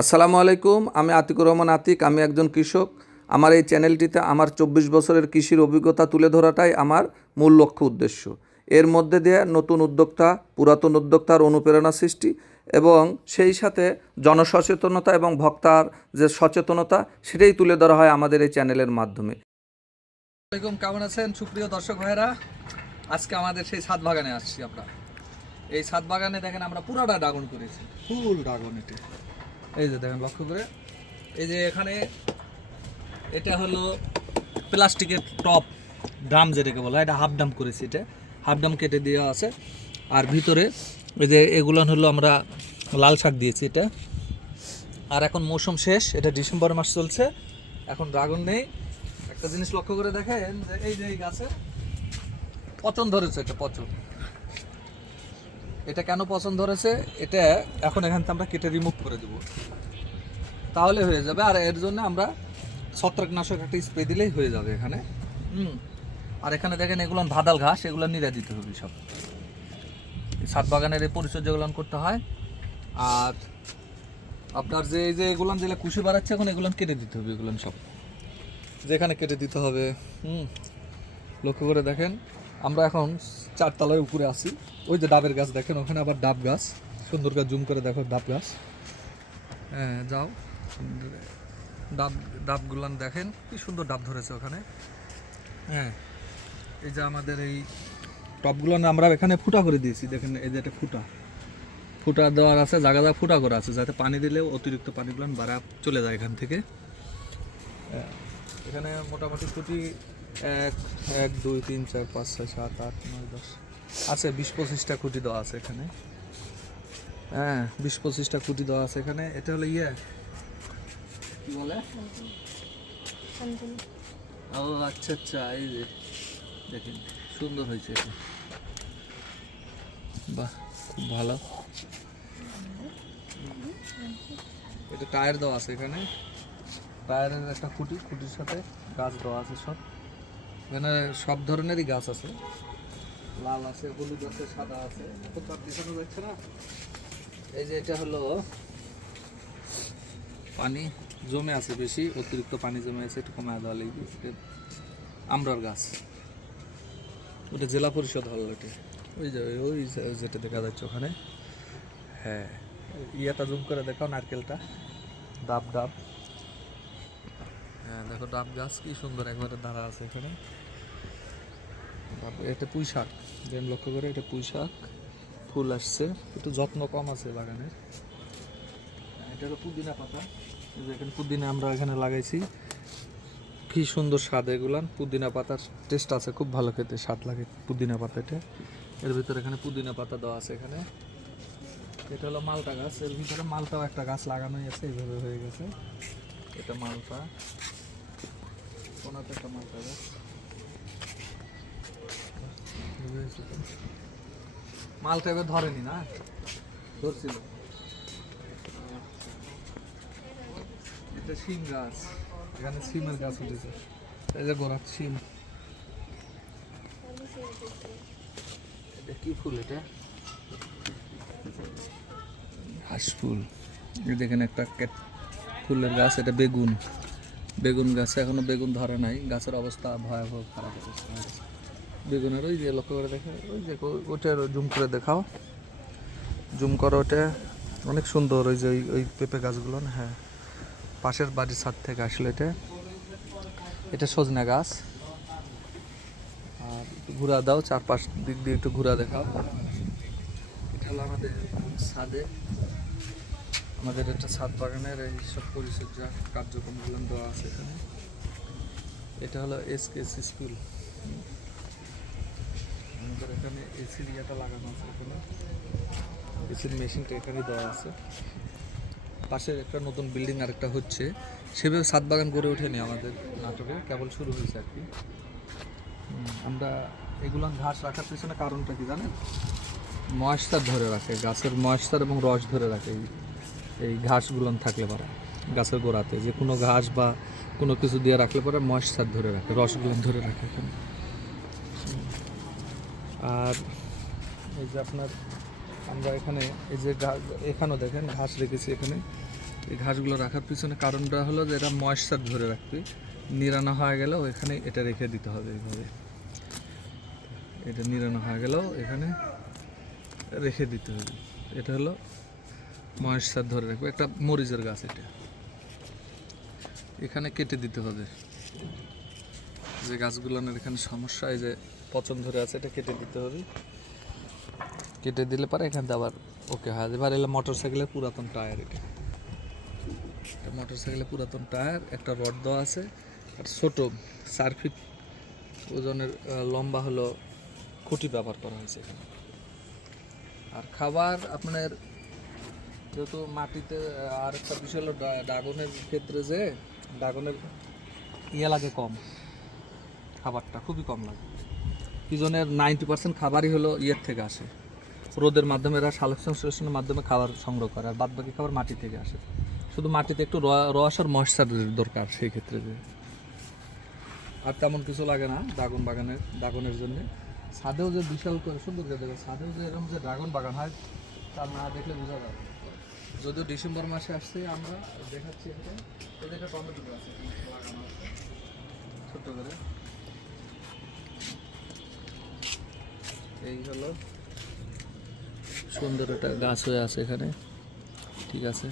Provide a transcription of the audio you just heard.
আসসালামু আলাইকুম। আমি আতিকুর রহমান আতিক। আমি একজন কৃষক। আমার এই চ্যানেলটিতে আমার ২৪ বছরের কৃষির অভিজ্ঞতা তুলে ধরাটাই আমার মূল লক্ষ্য উদ্দেশ্য। এর মধ্যে দিয়ে নতুন উদ্যোক্তা, পুরাতন উদ্যোক্তার অনুপ্রেরণা সৃষ্টি এবং সেই সাথে জনসচেতনতা এবং ভোক্তার যে সচেতনতা সেটাই তুলে ধরা হয় আমাদের এই চ্যানেলের মাধ্যমে। আসসালামাইকুম, কেমন আছেন সুপ্রিয় দর্শক ভাইরা? আজকে আমাদের সেই ছাদ বাগানে আসছি আমরা। এই ছাদ বাগানে দেখেন আমরা পুরোটা ড্রাগন করেছি, ফুল ড্রাগন। এটি এই যে দেখেন, লক্ষ্য করে এই যে এখানে এটা হলো প্লাস্টিকের টপ ড্রাম, যেটাকে বলা এটা হাফ ডাম করেছি। এটা হাফ ডাম কেটে দেওয়া আছে। আর ভিতরে ওই যে এগুলো হলো আমরা লাল শাক দিয়েছি এটা। আর এখন মৌসুম শেষ, এটা ডিসেম্বর মাস চলছে, এখন ড্রাগন নেই। একটা জিনিস লক্ষ্য করে দেখেন যে এই যে এই গাছে পচন ধরেছে, এটা পচন। এটা কেন পচন ধরেছে, এটা এখন এখান থেকে আমরা কেটে রিমুভ করে দেবো, তাহলে হয়ে যাবে। আর এর জন্য আমরা ছত্রাকনাশক একটা স্প্রে দিলেই হয়ে যাবে এখানে। আর এখানে দেখেন এগুলো ভাদাল ঘাস, এগুলো নিড়ে দিতে হবে সব। ছাদ বাগানের এই পরিচর্যাগুলো করতে হয়। আর আপনার যে এই যে এগুলো যেগুলো কুশি বাড়াচ্ছে, এখন এগুলো কেটে দিতে হবে, এগুলো সব যেখানে কেটে দিতে হবে। লক্ষ্য করে দেখেন আমরা এখন 4 তলার উপরে আছি। ওই যে ডাবের গাছ দেখেন, ওখানে আবার ডাব গাছ, সুন্দর করে জুম করে দেখো ডাব গাছ। হ্যাঁ যাও, ডাবগুলান দেখেন কি সুন্দর ডাব ধরেছে ওখানে। হ্যাঁ, এই যে আমাদের এই টবগুলো আমরা এখানে ফুটা করে দিয়েছি, দেখেন এই যে একটা ফুটা দেওয়ার আছে, জায়গা ফুটা করা আছে, যাতে পানি দিলেও অতিরিক্ত পানিগুলো বাড়া চলে যায় এখান থেকে। এখানে মোটামুটি ফুটি 1 1 2 3 4 5 6 7 8 9 10 আছে, 20-25টা খুঁটি দেওয়া আছে এখানে। হ্যাঁ, 20-25টা খুঁটি দেওয়া আছে এখানে। এটা হলো কি বলে, ও আচ্ছা আচ্ছা, এই যে দেখেন সুন্দর হয়েছে এটা। বাহ, খুব ভালো। এটা টায়ার দেওয়া আছে এখানে, টায়ারের একটা খুঁটির সাথে গাছ দেওয়া আছে সব। এখানে সব ধরনেরই গাছ আছে, লাল আছে, হলুদ আছে, সাদা আছে। এখন তার পিছনে যাচ্ছে না, এই যে এটা হলো পানি জমে আছে বেশি, অতিরিক্ত পানি জমে আছে, একটু কমায় দেওয়া লাগবে। আমরার গাছ, ওটা জেলা পরিষদ হল। ওটা ওই যেটা দেখা যাচ্ছে ওখানে। হ্যাঁ, ইয়েটা জুম করে দেখাও, নারকেলটা, ডাব। হ্যাঁ দেখো, ডাব গাছ কি সুন্দর একবারে দাঁড়া আছে এখানে। এটা পুঁই শাক, দেন লক্ষ্য করে, এটা পুঁই শাক ফুল আসছে, একটু যত্ন কম আছে বাগানের। এটা হলো পুদিনা পাতা, এখানে পুদিনা আমরা এখানে লাগাইছি, কি সুন্দর স্বাদ। এগুলান পুদিনা পাতার টেস্ট আছে, খুব ভালো খেতে, স্বাদ লাগে পুদিনা পাতাটা। এর ভিতরে এখানে পুদিনা পাতা দেওয়া আছে এখানে। এটা হলো মালটা গাছ, এর ভিতরে মালটাও একটা গাছ লাগানোই আছে, এইভাবে হয়ে গেছে। এটা মালটা, কোনাতে একটা মালটা গাছ। মালটা এবার ধরেনি না, ধরছিল। এটা শিম গাছ, এখানে শিমের গাছ উঠেছে, এই যে গোড়া শিম। এটা কি ফুল, এটা হাঁস ফুল। এই দেখেন একটা ফুলের গাছ, এটা বেগুন গাছে এখনো বেগুন ধরে নাই, গাছের অবস্থা ভয়াবহ খারাপ অবস্থা। বেগুনের ওই যে লক্ষ্য করে দেখে, ওই যে ওটা জুম করে দেখাও, জুম করো, ওটা অনেক সুন্দর। ওই যে ওই পেঁপে গাছগুলো, হ্যাঁ, পাশের বাড়ির ছাদ থেকে আসলে এটা সজনা গাছ। আর একটু ঘুরা দাও, 4-5 দিক দিয়ে একটু ঘুরা দেখাও। এটা হলো আমাদের ছাদে, আমাদের একটা ছাদ বাগানের এই সব পরিচর্যা কার্যক্রমগুলো দেওয়া আছে এখানে। এটা হলো এসকেসি স্কুল, আমাদের এখানে এসির ইয়েটা লাগানো আছে, এখানে এসির মেশিনটা এখানে দেওয়া আছে। পাশে একটা নতুন বিল্ডিং আরেকটা হচ্ছে, সেভাবে ছাদ বাগান গড়ে ওঠেনি আমাদের নাটকে, কেবল শুরু হয়েছে আর কি। আমরা এগুলো ঘাস রাখার পিছনে কারণটা কি জানেন? ময়েশ্চার ধরে রাখে, গাছের ময়েশ্চার এবং রস ধরে রাখে এই ঘাসগুলো থাকলে পরে গাছের গোড়াতে যে কোনো ঘাস বা কোনো কিছু দিয়ে রাখলে পরে ময়েশ্চার ধরে রাখে, রসগুলো ধরে রাখে এখানে। আর এই যে আপনার আমরা এখানে এই যে এখানেও দেখেন ঘাস রেখেছি এখানে, এই ঘাসগুলো রাখার পিছনে কারণটা হলো যে এটা ময়েশ্চার ধরে রাখবে, নিরানো হয়ে গেলেও এখানে এটা রেখে দিতে হবে এইভাবে। এটা নিরানো হয়ে গেলেও এখানে রেখে দিতে হবে। এটা হলো ময়েশ্চার ধরে রাখবে, একটা মরিচের গাছ। এটা এখানে কেটে দিতে হবে, যে গাছগুলোর এখানে সমস্যা, এই যে পচন ধরে আছে, এটা কেটে দিতে হবে। কেটে দিলে পরে এখান থেকে আবার ওকে হয়। এবার এলো মোটর সাইকেলের পুরাতন টায়ার। এটা মোটর সাইকেলের পুরাতন টায়ার, একটা রড দেওয়া আছে, আর ছোটো 4 ফিট ওজনের লম্বা হলো খুঁটি ব্যবহার করা হয়েছে এখানে। আর খাবার আপনার যেহেতু মাটিতে, আর একটা বিষয় হলো ড্রাগনের ক্ষেত্রে যে ড্রাগনের লাগে কম, খাবারটা খুবই কম লাগে। পিজনের 90% খাবারই হলো থেকে আসে, রোদের মাধ্যমে, এরা সালোক সংশ্লেষণের মাধ্যমে খাবার সংগ্রহ করে, আর বাদ বাকি খাবার মাটি থেকে আসে। শুধু মাটিতে একটু রস আর ময়েশ্চার দরকার সেই ক্ষেত্রে। যে আর তেমন কিছু লাগে না ড্রাগনের জন্য। ছাদেও যে বিশাল করে সুন্দর করে দেবে, ছাদেও যে এরকম যে ড্রাগন বাগান হয় তা না দেখলে বোঝা যাবে। যদিও ডিসেম্বর মাসে আসছে, আমরা দেখাচ্ছি এটা। এই যে টমেটো আছে লাগানো আছে ছোট্ট করে। এই হলো সুন্দর একটা গাছ হয়ে আছে এখানে, ঠিক আছে।